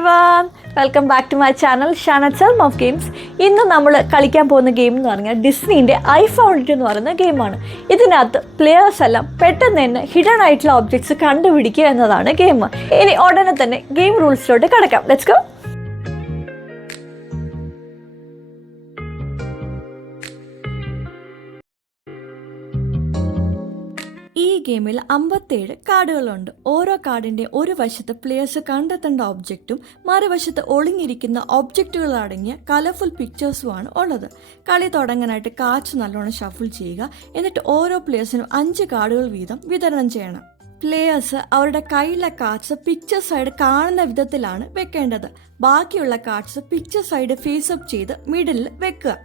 everyone, welcome back to my channel Shana Selm of Games. ഇന്ന് നമ്മൾ കളിക്കാൻ പോകുന്ന ഗെയിം എന്ന് പറഞ്ഞാൽ ഡിസ്നിയുടെ ഐ ഫൗണ്ട് ഇറ്റ് എന്ന് പറയുന്ന ഗെയിമാണ്. ഇതിനകത്ത് പ്ലെയേഴ്സ് എല്ലാം പെട്ടെന്ന് തന്നെ ഹിഡൻ ആയിട്ടുള്ള ഒബ്ജക്ട്സ് കണ്ടുപിടിക്കുക എന്നതാണ് ഗെയിം. ഇനി ഉടനെ തന്നെ ഗെയിം റൂൾസിലോട്ട് കടക്കാം. Let's go. ഈ ഗെയിമിൽ 57 കാർഡുകളുണ്ട്. ഓരോ കാർഡിൻ്റെ ഒരു വശത്ത് പ്ലേയേഴ്സ് കണ്ടെത്തേണ്ട ഒബ്ജക്റ്റും മറുവശത്ത് ഒളിഞ്ഞിരിക്കുന്ന ഒബ്ജക്റ്റുകൾ അടങ്ങിയ കളർഫുൾ പിക്ചേഴ്സുമാണ് ഉള്ളത്. കളി തുടങ്ങാനായിട്ട് കാർഡ്സ് നല്ലോണം ഷഫിൾ ചെയ്യുക. എന്നിട്ട് ഓരോ പ്ലേയേഴ്സിനും 5 കാർഡുകൾ വീതം വിതരണം ചെയ്യണം. പ്ലേയേഴ്സ് അവരുടെ കയ്യിലെ കാർഡ്സ് പിക്ചർ സൈഡ് കാണുന്ന വിധത്തിലാണ് വെക്കേണ്ടത്. ബാക്കിയുള്ള cards picture side face up ചെയ്ത് മിഡിലിൽ വെക്കുക.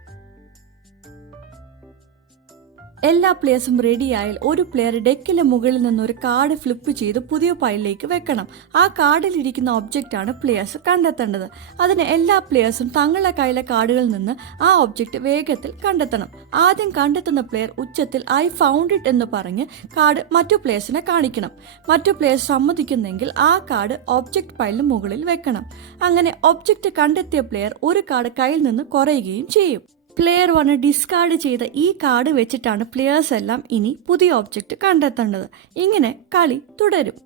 എല്ലാ പ്ലേയേഴ്സും റെഡിയായാൽ ഒരു പ്ലെയർ ഡെക്കിലെ മുകളിൽ നിന്നൊരു കാർഡ് ഫ്ലിപ്പ് ചെയ്ത് പുതിയ പൈലിലേക്ക് വെക്കണം. ആ കാർഡിലിരിക്കുന്ന ഒബ്ജക്റ്റാണ് പ്ലേയേഴ്സ് കണ്ടെത്തേണ്ടത്. അതിന് എല്ലാ പ്ലേയേഴ്സും തങ്ങളുടെ കയ്യിലെ കാർഡുകളിൽ നിന്ന് ആ ഒബ്ജക്റ്റ് വേഗത്തിൽ കണ്ടെത്തണം. ആദ്യം കണ്ടെത്തുന്ന പ്ലെയർ ഉച്ചത്തിൽ ഐ ഫൗണ്ട് ഇറ്റ് എന്ന് പറഞ്ഞ് കാർഡ് മറ്റു പ്ലേയേഴ്സിനെ കാണിക്കണം. മറ്റു പ്ലേയേഴ്സ് സമ്മതിക്കുന്നെങ്കിൽ ആ കാർഡ് ഒബ്ജക്റ്റ് പൈലിന് മുകളിൽ വെക്കണം. അങ്ങനെ ഒബ്ജക്റ്റ് കണ്ടെത്തിയ പ്ലെയർ ഒരു കാർഡ് കയ്യിൽ നിന്ന് കുറയുകയും ചെയ്യും. പ്ലെയർ 1 ഡിസ്കാർഡ് ചെയ്ത ഈ കാർഡ് വെച്ചിട്ടാണ് പ്ലെയേഴ്സ് എല്ലാം ഇനി പുതിയ ഒബ്ജക്റ്റ് കണ്ടെത്തേണ്ടത്. ഇങ്ങനെ കളി തുടരും.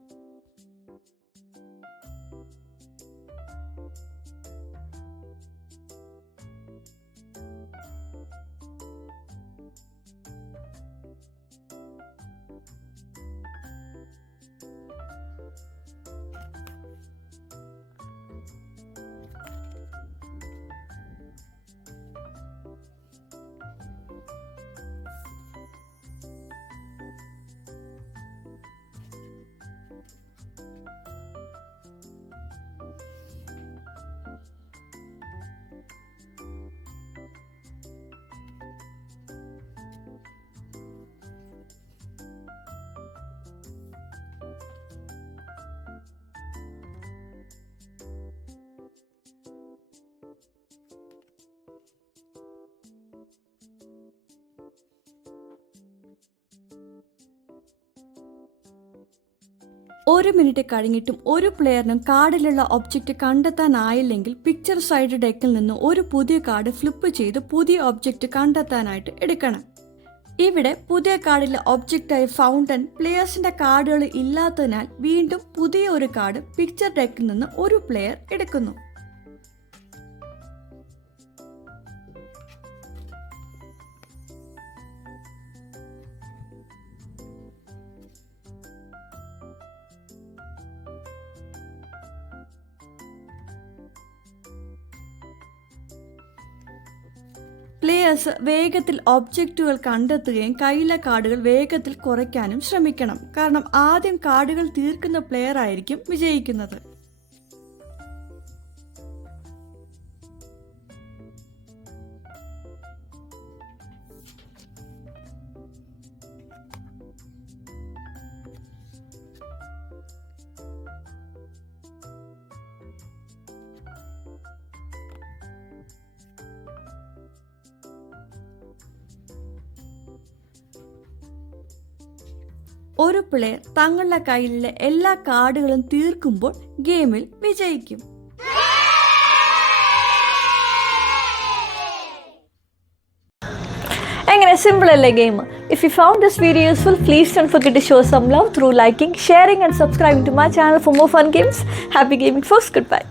ഒരു മിനിറ്റ് കഴിഞ്ഞിട്ടും ഒരു പ്ലെയറിനും കാർഡിലുള്ള ഒബ്ജക്റ്റ് കണ്ടെത്താനായില്ലെങ്കിൽ പിക്ചർ സൈഡ് ഡെക്കിൽ നിന്ന് ഒരു പുതിയ കാർഡ് ഫ്ലിപ്പ് ചെയ്ത് പുതിയ ഒബ്ജക്റ്റ് കണ്ടെത്താനായിട്ട് എടുക്കണം. ഇവിടെ പുതിയ കാർഡിലെ ഒബ്ജക്റ്റായ ഫൗണ്ടൻ പ്ലെയേഴ്സിന്റെ കാർഡുകൾ ഇല്ലാത്തതിനാൽ വീണ്ടും പുതിയ ഒരു കാർഡ് പിക്ചർ ഡെക്കിൽ നിന്ന് ഒരു പ്ലെയർ എടുക്കുന്നു. പ്ലേയേഴ്സ് വേഗത്തിൽ ഒബ്ജക്റ്റുകൾ കണ്ടെത്തുകയും കയ്യിലെ കാർഡുകൾ വേഗത്തിൽ കുറയ്ക്കാനും ശ്രമിക്കണം. കാരണം ആദ്യം കാർഡുകൾ തീർക്കുന്ന പ്ലെയർ ആയിരിക്കും വിജയിക്കുന്നത്. ഒരു പ്ലെയർ തങ്ങളുടെ കയ്യിലെ എല്ലാ കാർഡുകളും തീർക്കുമ്പോൾ ഗെയിമിൽ വിജയിക്കും. എങ്ങനെ സിമ്പിൾ അല്ലേ game? If you found this video useful, please don't forget to show some love through liking, sharing and subscribing to my channel for more fun games. Happy gaming folks. Goodbye.